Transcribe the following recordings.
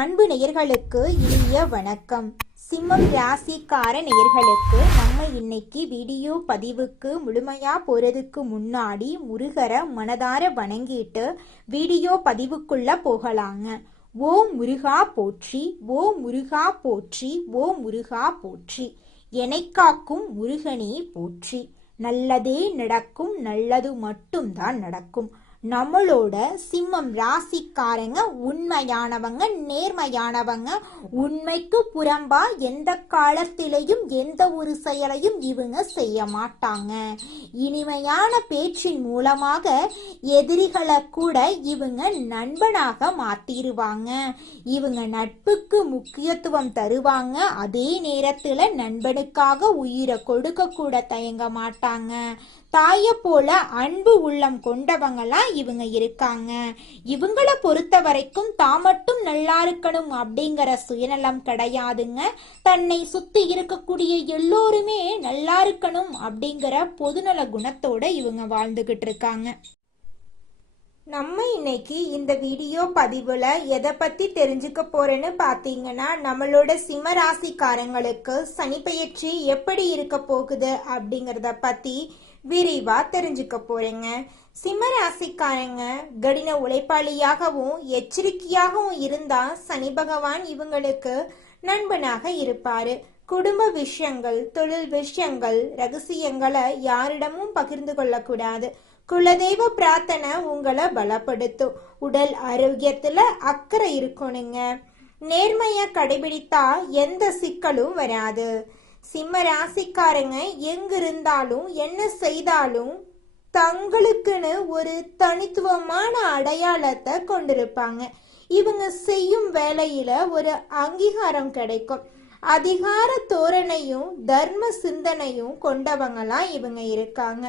அன்பு நேயர்களுக்கு இனிய வணக்கம். சிம்மம் ராசிக்கார நேயர்களுக்கு நம்ம இன்னைக்கு வீடியோ பதிவுக்கு முழுமையா போறதுக்கு முன்னாடி முருகரை மனதார வணங்கிட்டு வீடியோ பதிவுக்குள்ள போகலாங்க. ஓ முருகா போற்றி, ஓ முருகா போற்றி, ஓ முருகா போற்றி, என்னை காக்கும் முருகனே போற்றி. நல்லதே நடக்கும், நல்லது மட்டும்தான் நடக்கும். நம்மளோட சிம்மம் ராசிக்காரங்க உண்மையானவங்க, நேர்மையானவங்க. உண்மைக்கு புறம்பா எந்த காலத்திலையும் எந்த ஒரு செயலையும் இவங்க செய்ய மாட்டாங்க. இனிமையான பேச்சின் மூலமாக எதிரிகளை கூட இவங்க நண்பனாக மாத்திருவாங்க. இவங்க நட்புக்கு முக்கியத்துவம் தருவாங்க. அதே நேரத்துல நண்பனுக்காக உயிரை கொடுக்க கூட தயங்க மாட்டாங்க. தாய போல அன்பு உள்ளம் கொண்டவங்களா இவங்க இருக்காங்க. இவங்களை பொறுத்த வரைக்கும் தான் மட்டும் நல்லா இருக்கணும் அப்படிங்கிற சுயநலம் கிடையாதுங்க. தன்னை சுத்தி இருக்கக்கூடிய எல்லோருமே நல்லா இருக்கணும் அப்படிங்கிற பொதுநல குணத்தோட இவங்க வாழ்ந்துகிட்டு இருக்காங்க. நம்ம இன்னைக்கு இந்த வீடியோ பதிவுல எதை பத்தி தெரிஞ்சுக்க போறேன்னு பாத்தீங்கன்னா, நம்மளோட சிம்ம ராசிக்காரங்களுக்கு சனி பெயர்ச்சி எப்படி இருக்க போகுது அப்படிங்கறத பத்தி விரிவா தெரிஞ்சுக்க போறேங்க. சிம்ம ராசிக்காரங்க கடின உழைப்பாளியாகவும் எச்சரிக்கையாகவும் இருந்தா சனி பகவான் இவங்களுக்கு நண்பனாக இருப்பாரு. குடும்ப விஷயங்கள், தொழில் விஷயங்கள், ரகசியங்களை யாரிடமும் பகிர்ந்து கொள்ளக்கூடாது. குலதெய்வ பிரார்த்தனை உங்களை பலப்படுத்தும். உடல் ஆரோக்கியத்துல அக்கறை இருக்கணுங்க. நேர்மைய கடைபிடித்தா எந்த சிக்கலும் வராது. சிம்ம ராசிக்காரங்க எங்க இருந்தாலும் என்ன செய்தாலும் தங்களுக்குன்னு ஒரு தனித்துவமான அடையாளத்தை கொண்டிருப்பாங்க. இவங்க செய்யும் வேலையில ஒரு அங்கீகாரம் கிடைக்கும். அதிகார தோரணையும் தர்ம சிந்தனையும் கொண்டவங்களா இவங்க இருக்காங்க.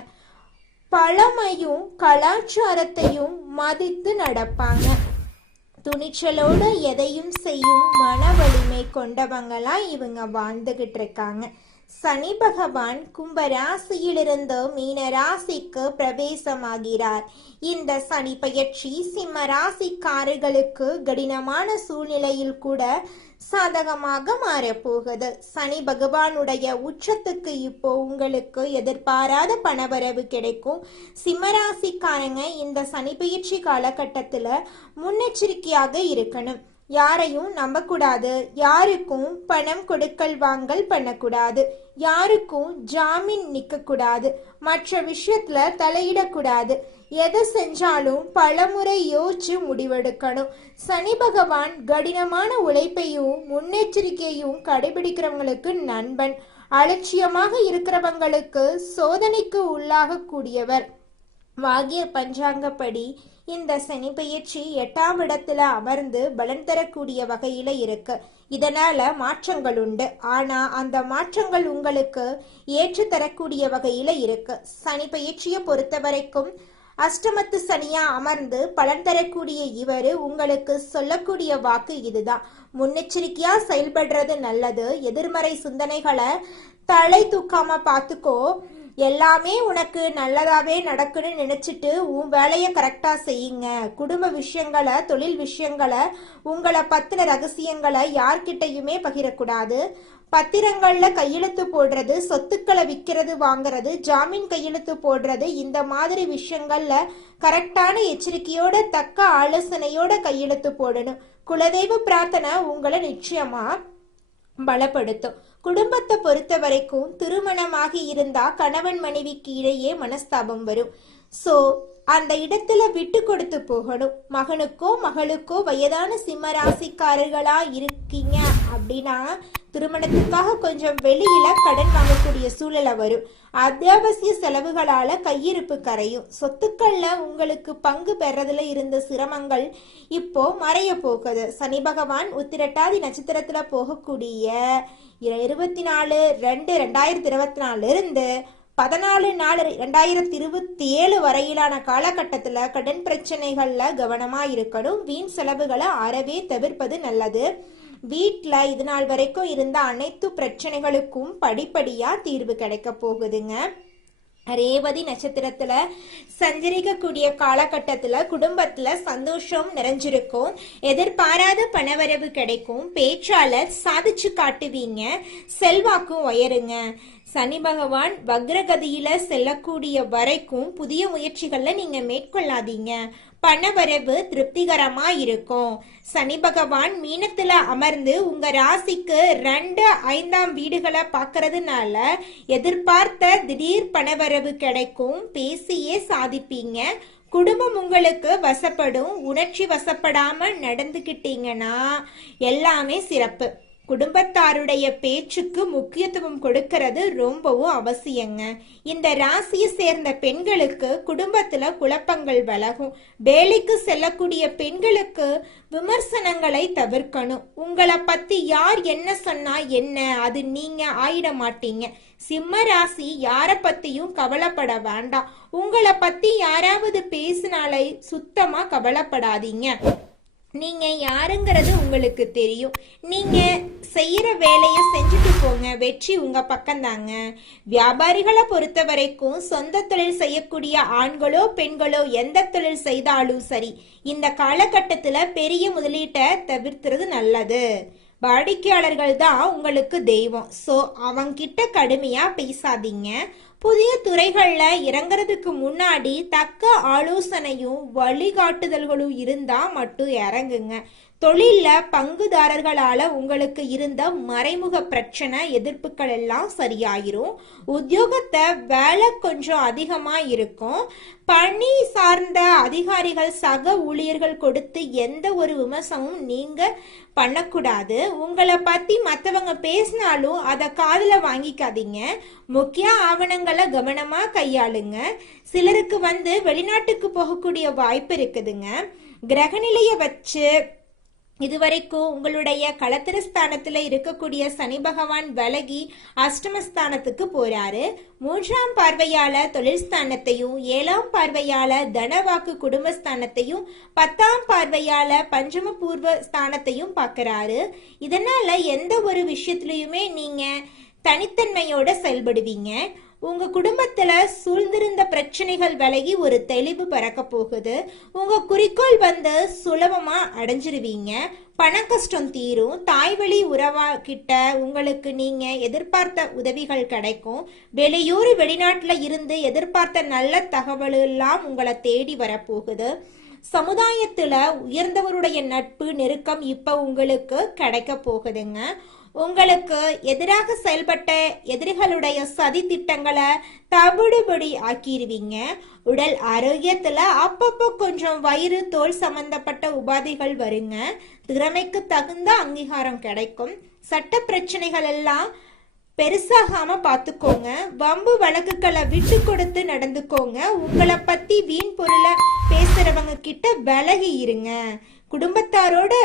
பழமையும் கலாச்சாரத்தையும் மதித்து நடப்பாங்க. துணிச்சலோட எதையும் செய்யும் மன வலிமை கொண்டவங்களா இவங்க வாழ்ந்துகிட்டு இருக்காங்க. சனி பகவான் கும்ப ராசியிலிருந்து மீன ராசிக்கு பிரவேசமாகிறார். இந்த சனி பெயர்ச்சி சிம்ம ராசிக்காரர்களுக்கு கடினமான சூழ்நிலையில் கூட சாதகமாக மாறப்போகுது. சனி பகவானுடைய உச்சத்துக்கு இப்போ உங்களுக்கு எதிர்பாராத பணவரவு கிடைக்கும். சிம்மராசிக்காரங்க இந்த சனி பெயர்ச்சி காலகட்டத்துல முன்னெச்சரிக்கையாக இருக்கணும். யாரையும் நம்பக்கூடாது. யாருக்கும் பணம் கொடுக்கல் வாங்கல் பண்ணக்கூடாது. யாருக்கும் ஜாமீன் நிக்க கூடாது. மற்ற விஷயத்துல தலையிடக்கூடாது. எதை செஞ்சாலும் பலமுறை யோசிச்சு முடிவெடுக்கணும். சனி பகவான் கடினமான உழைப்பையும் முன்னெச்சரிக்கையும் கடைபிடிக்கிறவங்களுக்கு நண்பன். அலட்சியமாக இருக்கிறவங்களுக்கு சோதனைக்கு உள்ளாக கூடியவர். வாகிய பஞ்சாங்கப்படி இந்த சனி பெயர்ச்சி 8ஆம் இடத்துல அமர்ந்து பலன் தரக்கூடிய வகையில இருக்கு. இதனால மாற்றங்கள் உண்டு. ஆனா அந்த மாற்றங்கள் உங்களுக்கு ஏற்று தரக்கூடிய வகையில இருக்கு. சனி பெயர்ச்சியை பொறுத்த வரைக்கும் அஷ்டமத்து சனியா அமர்ந்து பலன் தரக்கூடிய இவரு உங்களுக்கு சொல்லக்கூடிய வாக்கு இதுதான்: முன்னெச்சரிக்கையா செயல்படுறது நல்லது. எதிர்மறை சிந்தனைகளை தலை தூக்காம பாத்துக்கோ. எல்லாமே உனக்கு நல்லதாவே நடக்குன்னு நினைச்சிட்டு உன் வேலையை கரெக்டா செய்யுங்க. குடும்ப விஷயங்களை, தொழில் விஷயங்களை, உங்களை பத்தின ரகசியங்களை யார்கிட்டையுமே பகிரக்கூடாது. பத்திரங்கள்ல கையெழுத்து போடுறது, சொத்துக்களை விற்கிறது வாங்குறது, ஜாமீன் கையெழுத்து போடுறது, இந்த மாதிரி விஷயங்கள்ல கரெக்டான எச்சரிக்கையோட தக்க ஆலோசனையோட கையெழுத்து போடணும். குலதெய்வ பிரார்த்தனை உங்களை நிச்சயமா பலப்படுத்தும். குடும்பத்தை பொறுத்த வரைக்கும் திருமணமாகி இருந்தா கணவன் மனைவிக்கு இடையே மனஸ்தாபம் வரும். சோ அந்த இடத்துல விட்டு கொடுத்து போகணும். மகனுக்கோ மகளுக்கோ வயதான சிம்ம ராசிக்காரர்களா இருக்கீங்க அப்படின்னா திருமணத்துக்காக கொஞ்சம் வெளியில கடன் வாங்கக்கூடிய சூழலை வரும். அத்தியாவசிய செலவுகளால கையிருப்பு கரையும். சொத்துக்கள்ல உங்களுக்கு பங்கு பெறதுல இருந்த சிரமங்கள் இப்போ மறைய போகுது. சனி பகவான் உத்திரட்டாதி நட்சத்திரத்துல போகக்கூடிய 24/2/2024 இருந்து 14/4/2027 வரையிலான காலகட்டத்துல கடன் பிரச்சனைகள்ல கவனமா இருக்கணும். வீண் செலவுகளை அறவே தவிர்ப்பது நல்லது. வீட்டுல இது நாள் வரைக்கும் இருந்த அனைத்து பிரச்சனைகளுக்கும் படிப்படியா தீர்வு கிடைக்க போகுதுங்க. ரேவதி நட்சத்திரத்துல சஞ்சரிக்கக்கூடிய காலகட்டத்துல குடும்பத்துல சந்தோஷம் நிறைஞ்சிருக்கும். எதிர்பாராத பணவரவு கிடைக்கும். பேச்சாளர் சாதிச்சு காட்டுவீங்க. செல்வாக்கும் உயருங்க. சனி பகவான் வக்ரகதியில செல்லக்கூடிய வரைக்கும் புதிய முயற்சிகள்ல நீங்க மேற்கொள்ளாதீங்க. பணவரவு திருப்திகரமா இருக்கும். சனி பகவான் மீனத்துல அமர்ந்து உங்க ராசிக்கு 2, 5ஆம் வீடுகளை பார்க்கறதுனால எதிர்பார்த்த திடீர் பணவரவு கிடைக்கும். பேசியே சாதிப்பீங்க. குடும்பம் உங்களுக்கு வசப்படும். உணர்ச்சி வசப்படாம நடந்துகிட்டீங்கன்னா எல்லாமே சிறப்பு. குடும்பத்தாருடைய பேச்சுக்கு முக்கியத்துவம் கொடுக்கிறது ரொம்பவும் அவசியங்க. இந்த ராசியை சேர்ந்த பெண்களுக்கு குடும்பத்துல குழப்பங்கள் விலகும். வேலைக்கு செல்லக்கூடிய பெண்களுக்கு விமர்சனங்களை தவிர்க்கணும். உங்களை பத்தி யார் என்ன சொன்னா என்ன, அது நீங்க ஆயிட மாட்டீங்க. சிம்ம ராசி யார பத்தியும் கவலைப்பட வேண்டாம். உங்களை பத்தி யாராவது பேசினாலே சுத்தமா கவலைப்படாதீங்க. நீங்க யாருங்கிறது உங்களுக்கு தெரியும். நீங்க செய்யற வேலையை செஞ்சுட்டு போங்க. வெற்றி உங்க பக்கம்தாங்க. வியாபாரிகளை பொறுத்த வரைக்கும் சொந்த தொழில் செய்யக்கூடிய ஆண்களோ பெண்களோ எந்த தொழில் செய்தாலும் சரி, இந்த காலகட்டத்துல பெரிய முதலீட்டை தவிர்த்துறது நல்லது. வாடிக்கையாளர்கள் தான் உங்களுக்கு தெய்வம். ஸோ அவங்கிட்ட கடுமையா பேசாதீங்க. புதிய துறைகள்ல இறங்குறதுக்கு முன்னாடி தக்க ஆலோசனையும் வழிகாட்டுதல்களும் இருந்தா மட்டும் இறங்குங்க. தொழில்ல பங்குதாரர்களால உங்களுக்கு இருந்த மறைமுக பிரச்சனை எதிர்ப்புகள் எல்லாம் சரியாயிரும். உத்தியோகத்தை வேலை கொஞ்சம் அதிகமா இருக்கும். பணி சார்ந்த அதிகாரிகள் சக ஊழியர்கள் கொடுத்து எந்த ஒரு விமர்சனமும் நீங்க பண்ணக்கூடாது. உங்களை பத்தி மற்றவங்க பேசினாலும் அதை காதுல வாங்கிக்காதீங்க. முக்கிய ஆவணங்களை கவனமா கையாளுங்க. சிலருக்கு வெளிநாட்டுக்கு போகக்கூடிய வாய்ப்பு இருக்குதுங்க. கிரகநிலையை வச்சு இதுவரைக்கும் உங்களுடைய களத்திரஸ்தானத்துல இருக்கக்கூடிய சனி பகவான் விலகி அஷ்டமஸ்தானத்துக்கு போறாரு. 3ஆம் பார்வையால தொழில் ஸ்தானத்தையும், 7ஆம் பார்வையால தனவாக்கு குடும்பஸ்தானத்தையும், 10ஆம் பார்வையால பஞ்சம பூர்வ ஸ்தானத்தையும் பார்க்கறாரு. இதனால எந்த ஒரு விஷயத்திலயுமே நீங்க தனித்தன்மையோட செயல்படுவீங்க. உங்க குடும்பத்துல சூழ்ந்திருந்த பிரச்சனைகள் விலகி ஒரு தெளிவு பறக்க போகுது. உங்க குறிக்கோள் சுலபமா அடைஞ்சிருவீங்க. பண கஷ்டம் தீரும். தாய்வழி உறவா கிட்ட உங்களுக்கு நீங்க எதிர்பார்த்த உதவிகள் கிடைக்கும். வெளியூர் வெளிநாட்டுல இருந்து எதிர்பார்த்த நல்ல தகவல் எல்லாம் உங்களை தேடி வரப்போகுது. சமுதாயத்துல உயர்ந்தவருடைய நட்பு நெருக்கம் இப்ப உங்களுக்கு கிடைக்க போகுதுங்க. உங்களுக்கு எதிராக செயல்பட்ட எதிரிகளுடைய சதி திட்டங்களை தவிடுபடி ஆக்கிடுவீங்க. உடல் ஆரோக்கியத்துல அப்பப்போ கொஞ்சம் வயிறு தோல் சம்பந்தப்பட்ட உபாதைகள் வருங்க. திறமைக்கு தகுந்த அங்கீகாரம் கிடைக்கும். சட்ட பிரச்சனைகள் எல்லாம் பெருசாகாம பாத்துக்கோங்க. வம்பு வழக்குகளை விட்டு கொடுத்து நடந்துக்கோங்க. உங்களை பத்தி வீண் பொருளை பேசுறவங்க கிட்ட விலகி இருங்க. குடும்பத்தாரோட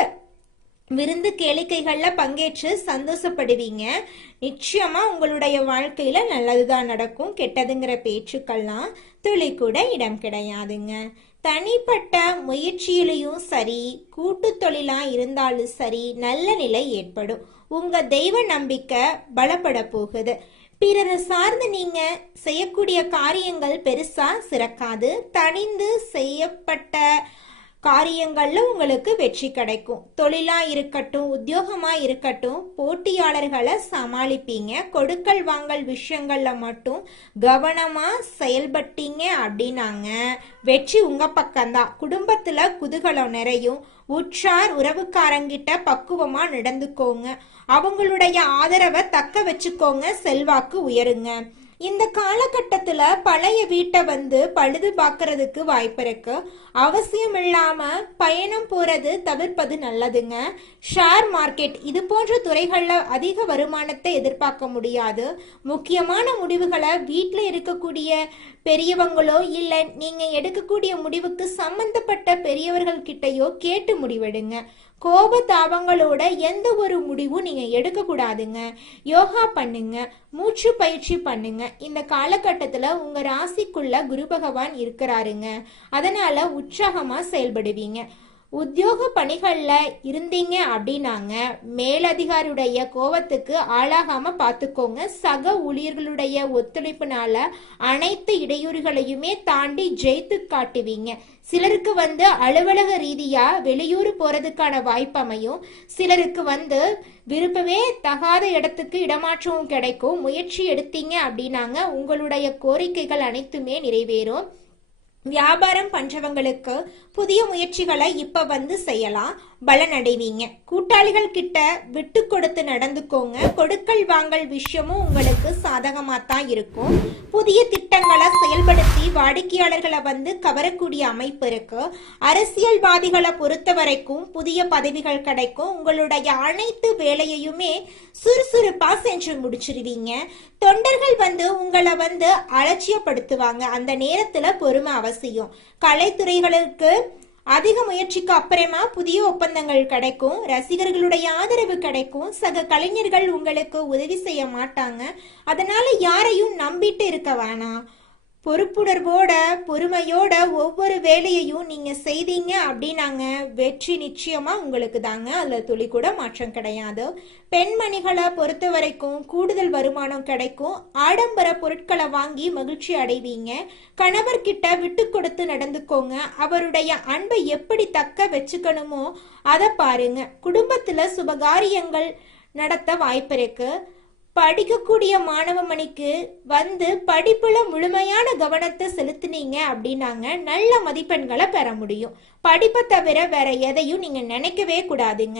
விருந்து கேளிக்கைகள்ல பங்கேற்று சந்தோஷப்படுவீங்க. நிச்சயமா உங்களுடைய வாழ்க்கையில நல்லதுதான் நடக்கும். கெட்டதுங்கிற பேச்சுக்கள்லாம் துளி கூட இடம் கிடையாதுங்க. தனிப்பட்ட முயற்சியிலையும் சரி, கூட்டு தொழிலா இருந்தாலும் சரி, நல்ல நிலை ஏற்படும். உங்க தெய்வ நம்பிக்கை பலப்பட போகுது. பிறரை சார்ந்து நீங்க செய்யக்கூடிய காரியங்கள் பெருசா சிறக்காது. தனிந்து செய்யப்பட்ட காரியங்கள்ல உங்களுக்கு வெற்றி கிடைக்கும். தொழிலா இருக்கட்டும், உத்தியோகமா இருக்கட்டும், போட்டியாளர்களை சமாளிப்பீங்க. கொடுக்கல் வாங்கல் விஷயங்கள்ல மட்டும் கவனமா செயல்பட்டீங்க அப்படின்னாங்க வெற்றி உங்க பக்கம்தான். குடும்பத்துல குதூகலம் நிறையும். உற்றார் உறவுக்காரங்கிட்ட பக்குவமா நடந்துக்கோங்க. அவங்களுடைய ஆதரவை தக்க வச்சுக்கோங்க. செல்வாக்கு உயருங்க. இந்த காலகட்டத்துல பழைய வீட்டை பழுது பார்க்கறதுக்கு வாய்ப்பு இருக்கு. அவசியம் இல்லாம பயணம் போறது தவிர்ப்பது நல்லதுங்க. ஷேர் மார்க்கெட் இது போன்ற துறைகள்ல அதிக வருமானத்தை எதிர்பார்க்க முடியாது. முக்கியமான முடிவுகளை வீட்டுல இருக்கக்கூடிய பெரியவங்களோ இல்ல நீங்க எடுக்கக்கூடிய முடிவுக்கு சம்பந்தப்பட்ட பெரியவர்கள் கிட்டையோ கேட்டு முடிவெடுங்க. கோப தாபங்களோட எந்த ஒரு முடிவும் நீங்க எடுக்க கூடாதுங்க. யோகா பண்ணுங்க, மூச்சு பயிற்சி பண்ணுங்க. இந்த காலகட்டத்துல உங்க ராசிக்குள்ள குரு பகவான் இருக்கிறாருங்க. அதனால உற்சாகமா செயல்படுவீங்க. உத்தியோக பணிகள்ல இருந்தீங்க அப்படின்னாங்க மேலதிகாரியுடைய கோபத்துக்கு ஆளாகாம பார்த்துக்கோங்க. சக ஊழியர்களுடைய ஒத்துழைப்புனால அனைத்து இடையூறுகளையுமே தாண்டி ஜெயித்து காட்டுவீங்க. சிலருக்கு அலுவலக ரீதியா வெளியூர் போறதுக்கான வாய்ப்பு அமையும். சிலருக்கு விருப்பமே தகாத இடத்துக்கு இடமாற்றமும் கிடைக்கும். முயற்சி எடுத்தீங்க அப்படின்னாங்க உங்களுடைய கோரிக்கைகள் அனைத்துமே நிறைவேறும். வியாபாரம் பண்றவங்களுக்கு புதிய முயற்சிகளை இப்ப செய்யலாம், பலன் அடைவீங்க. கூட்டாளிகள் கிட்ட விட்டு கொடுத்து நடந்துக்கோங்க. கொடுக்கல் வாங்கல் விஷயமும் உங்களுக்கு சாதகமா தான் இருக்கும். புதிய திட்டங்களை செயல்படுத்தி வாடிக்கையாளர்களை கவரக்கூடிய அமைப்பு இருக்கு. அரசியல்வாதிகளை பொறுத்த வரைக்கும் புதிய பதவிகள் கிடைக்கும். உங்களுடைய அனைத்து வேலையுமே சுறுசுறுப்பா செஞ்சு முடிச்சிருவீங்க. தொண்டர்கள் உங்களை அலட்சியப்படுத்துவாங்க. அந்த நேரத்துல பொறுமை அவசியம். கலைத்துறைகளுக்கு அதிக முயற்சிக்கு அப்புறமா புதிய ஒப்பந்தங்கள் கிடைக்கும். ரசிகர்களுடைய ஆதரவு கிடைக்கும். சக கலைஞர்கள் உங்களுக்கு உதவி செய்ய மாட்டாங்க. அதனால யாரையும் நம்பிட்டு இருக்க வேணாம். பொறுப்புணர்வோட பொறுமையோட ஒவ்வொரு வேலையையும் நீங்க செய்தீங்க அப்படின்னாங்க வெற்றி நிச்சயமா உங்களுக்கு தாங்க. அதுல துளி கூட மாற்றம் கிடையாது. பெண்மணிகளை பொறுத்த வரைக்கும் கூடுதல் வருமானம் கிடைக்கும். ஆடம்பர பொருட்களை வாங்கி மகிழ்ச்சி அடைவீங்க. கணவர்கிட்ட விட்டு கொடுத்து நடந்துக்கோங்க. அவருடைய அன்பை எப்படி தக்க வச்சுக்கணுமோ அதை பாருங்க. குடும்பத்துல சுபகாரியங்கள் நடத்த வாய்ப்பு இருக்கு. படிக்கக்கூடிய மாணவ மணிக்கு படிப்புல முழுமையான கவனத்தை செலுத்தினீங்க அப்படின்னாங்க நல்ல மதிப்பெண்களை பெற முடியும். படிப்பை தவிர வேற எதையும் நீங்க நினைக்கவே கூடாதுங்க.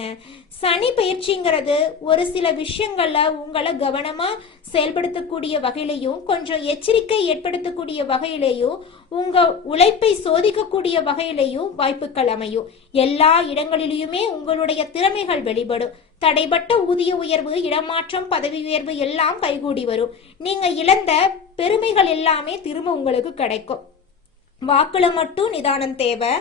சனி பயிற்சிங்கிறது ஒரு சில விஷயங்கள்ல உங்களை கவனமா செயல்படுத்தக்கூடிய வகையிலையும் கொஞ்சம் எச்சரிக்கை ஏற்படுத்தக்கூடிய வகையிலையும் உங்க உழைப்பை சோதிக்கக்கூடிய வகையிலையும் வாய்ப்புகள் அமையும். எல்லா இடங்களிலுமே உங்களுடைய திறமைகள் வெளிப்படும். தடைபட்ட ஊதிய உயர்வு, இடமாற்றம், பதவி உயர்வு எல்லாம் கைகூடி வரும். நீங்க இழந்த பெருமைகள் எல்லாமே திரும்ப உங்களுக்கு கிடைக்கும். வாக்குல மட்டும் நிதானம் தேவை,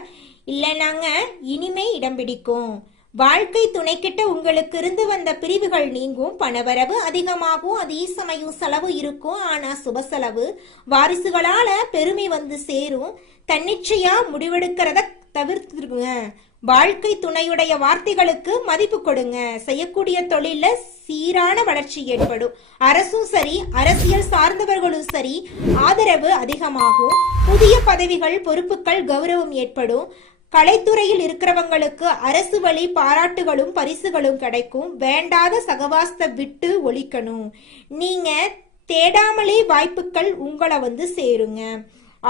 இல்லைனாங்க இனிமே இடம் பிடிக்கும். வாழ்க்கை துணைக்கிட்ட உங்களுக்கு இருந்து வந்த பிரிவுகள் நீங்கும். பணவரவு அதிகமாகும். அதே சமயம் செலவு இருக்கும். ஆனா சுப செலவு. வாரிசுகளால பெருமை சேரும். தன்னிச்சையா முடிவெடுக்கிறத தவிர்த்துருங்க. வாழ்க்கை துணையுடைய வார்த்தைகளுக்கு மதிப்பு கொடுங்க. செய்யக்கூடிய தொழில சீரான வளர்ச்சி ஏற்படும். அரசும் சரி, அரசியல் சார்ந்தவர்களும் சரி, ஆதரவு அதிகமாகும். புதிய பதவிகள், பொறுப்புகள், கௌரவம் ஏற்படும். கலைத்துறையில் இருக்கிறவங்களுக்கு அரசு வழி பாராட்டுகளும் பரிசுகளும் கிடைக்கும். வேண்டாத சகவாசத்தை விட்டு ஒழிக்கணும். நீங்க தேடாமலே வாய்ப்புகள் உங்களை சேருங்க.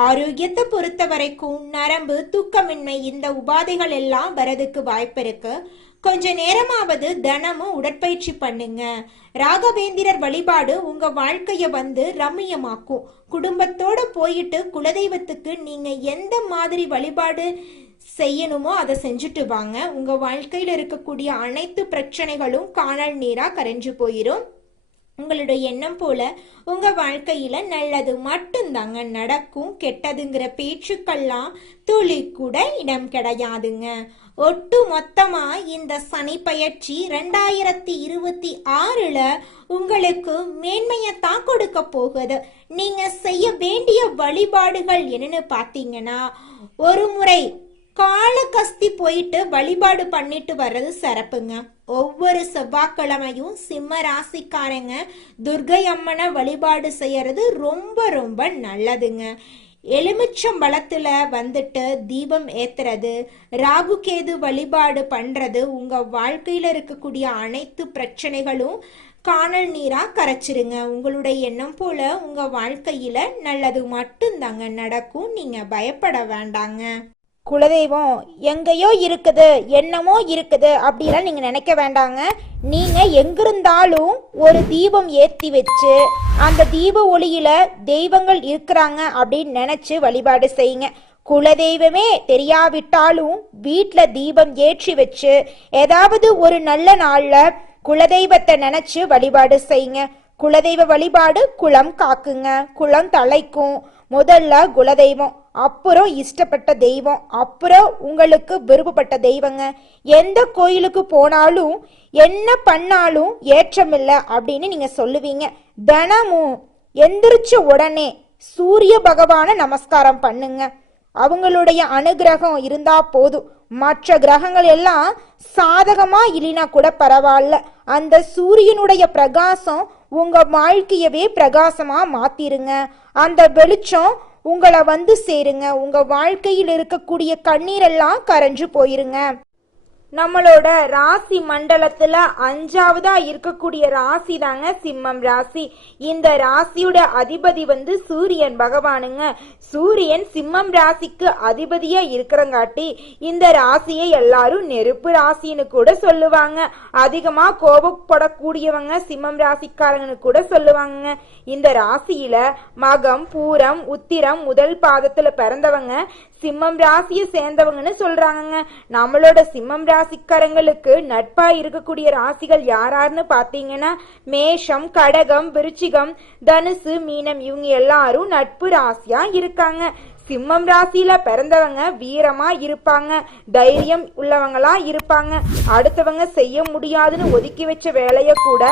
ஆரோக்கியத்தை பொறுத்த வரைக்கும் நரம்பு, தூக்கமின்மை இந்த உபாதைகள் எல்லாம் வரதுக்கு வாய்ப்பு இருக்கு. கொஞ்ச நேரமாவது தினமும் உடற்பயிற்சி பண்ணுங்க. ராகவேந்திரர் வழிபாடு உங்க வாழ்க்கைய ரம்மியமாக்கும். குடும்பத்தோட போயிட்டு குலதெய்வத்துக்கு நீங்க எந்த மாதிரி வழிபாடு செய்யணுமோ அதை செஞ்சுட்டு வாங்க. உங்க வாழ்க்கையில இருக்கக்கூடிய அனைத்து பிரச்சனைகளும் காணல் நீரா கரைஞ்சு போயிரும். உங்களுடைய எண்ணம் போல உங்க வாழ்க்கையில நல்லது மட்டும்தாங்க நடக்கும். கெட்டதுங்கிற பேச்சுக்கெல்லாம் துளி கூட இடம் கிடையாதுங்க. ஒட்டு மொத்தமா இந்த சனி பயிற்சி 2026ல உங்களுக்கு மேன்மையத்தான் கொடுக்க போகுது. நீங்க செய்ய வேண்டிய வழிபாடுகள் என்னன்னு பாத்தீங்கன்னா, ஒரு முறை காளகஸ்தி போயிட்டு வழிபாடு பண்ணிட்டு வர்றது சிறப்புங்க. ஒவ்வொரு செவ்வாய்க்கிழமையும் சிம்ம ராசிக்காரங்க துர்கை அம்மனை வழிபாடு செய்யறது ரொம்ப ரொம்ப நல்லதுங்க. எலுமிச்சம்பழத்துல தீபம் ஏத்துறது, ராகு கேது வழிபாடு பண்றது உங்க வாழ்க்கையில இருக்கக்கூடிய அனைத்து பிரச்சனைகளும் காணல் நீரா கரைச்சிருங்க. உங்களுடைய எண்ணம் போல உங்க வாழ்க்கையில நல்லது மட்டும்தாங்க நடக்கும். நீங்க பயப்பட வேண்டாங்க. குலதெய்வம் எங்கேயோ இருக்குது, என்னமோ இருக்குது அப்படிலாம் நீங்கள் நினைக்க வேண்டாங்க. நீங்கள் எங்கிருந்தாலும் ஒரு தீபம் ஏற்றி வச்சு அந்த தீப ஒளியில் தெய்வங்கள் இருக்கிறாங்க அப்படின்னு நினச்சி வழிபாடு செய்யுங்க. குலதெய்வமே தெரியாவிட்டாலும் வீட்டில் தீபம் ஏற்றி வச்சு ஏதாவது ஒரு நல்ல நாளில் குலதெய்வத்தை நினச்சி வழிபாடு செய்யுங்க. குலதெய்வ வழிபாடு குலம் காக்குங்க, குலம் தலைக்கும். முதல்ல குலதெய்வம், அப்புறம் இஷ்டப்பட்ட தெய்வம், அப்புறம் உங்களுக்கு விருப்பப்பட்ட தெய்வங்க. எந்த கோயிலுக்கு போனாலும் என்ன பண்ணாலும் ஏற்றமில்லை அப்படின்னு நீங்க சொல்லுவீங்க. தினமும் எந்திரிச்ச உடனே சூரிய பகவான நமஸ்காரம் பண்ணுங்க. அவங்களுடைய அனுகிரகம் இருந்தா போதும். மற்ற கிரகங்கள் எல்லாம் சாதகமா இல்லைனா கூட பரவாயில்ல, அந்த சூரியனுடைய பிரகாசம் உங்க வாழ்க்கையவே பிரகாசமா மாத்திருங்க. அந்த வெளிச்சம் உங்களை வந்து சேருங்க. உங்க வாழ்க்கையில் இருக்கக்கூடிய கண்ணீரெல்லாம் கரைஞ்சு போயிருங்க. நம்மளோட ராசி மண்டலத்துல 5வதா இருக்கக்கூடிய ராசி தாங்க சிம்மம் ராசி. இந்த ராசியோட அதிபதி வந்து சூரியன் பகவானுங்க. சூரியன் சிம்மம் ராசிக்கு அதிபதியா இருக்கிறங்காட்டி இந்த ராசியை எல்லாரும் நெருப்பு ராசின்னு கூட சொல்லுவாங்க. அதிகமா கோபப்படக்கூடியவங்க சிம்மம் ராசிக்காரங்கன்னு கூட சொல்லுவாங்க. இந்த ராசியில மகம், பூரம், உத்திரம் முதல் பாதத்துல பிறந்தவங்க சிம்மம் ராசியை சேர்ந்தவங்கன்னு சொல்றாங்க. நம்மளோட சிம்மம் ராசிக்காரங்களுக்கு நட்பா இருக்கக்கூடிய ராசிகள் யாராருன்னு பாத்தீங்கன்னா மேஷம், கடகம், விருச்சிகம், தனுசு, மீனம் இவங்க எல்லாரும் நட்பு ராசியா இருக்காங்க. சிம்மம் ராசியில பிறந்தவங்க வீரமா இருப்பாங்க, தைரியம் உள்ளவங்களா இருப்பாங்க. அடுத்தவங்க செய்ய முடியாதுன்னு ஒதுக்கி வச்ச வேலைய கூட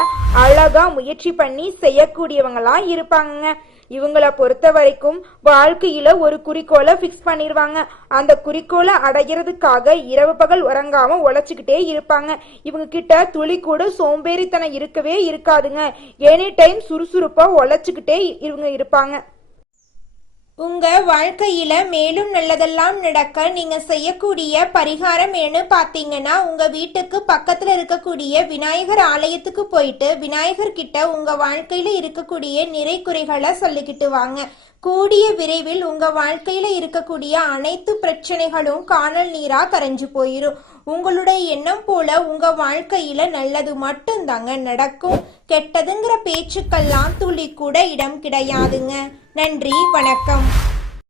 அழகா முயற்சி பண்ணி செய்யக்கூடியவங்களா இருப்பாங்க. இவங்களை பொறுத்த வரைக்கும் வாழ்க்கையில ஒரு குறிக்கோளை பிக்ஸ் பண்ணிடுவாங்க. அந்த குறிக்கோளை அடைகிறதுக்காக இரவு பகல் உறங்காம உழைச்சுக்கிட்டே இருப்பாங்க. இவங்க கிட்ட துளி கூட சோம்பேறித்தனம் இருக்கவே இருக்காதுங்க. எனி டைம் சுறுசுறுப்பா உழைச்சுக்கிட்டே இவங்க இருப்பாங்க. உங்க வாழ்க்கையில மேலும் நல்லதெல்லாம் நடக்க நீங்க செய்யக்கூடிய பரிகாரம் என்ன பாத்தீங்கன்னா, உங்க வீட்டுக்கு பக்கத்துல இருக்கக்கூடிய விநாயகர் ஆலயத்துக்கு போயிட்டு விநாயகர் கிட்ட உங்க வாழ்க்கையில இருக்கக்கூடிய நிறை குறைகளை சொல்லிக்கிட்டு வாங்க. கூடிய விரைவில் உங்க வாழ்க்கையில இருக்கக்கூடிய அனைத்து பிரச்சனைகளும் காணல் நீரா கரைஞ்சு போயிரும். உங்களுடைய எண்ணம் போல உங்க வாழ்க்கையில நல்லது மட்டும்தாங்க நடக்கும். கெட்டதுங்கிற பேச்சுக்கெல்லாம் துளி கூட இடம் கிடையாதுங்க. நன்றி, வணக்கம்.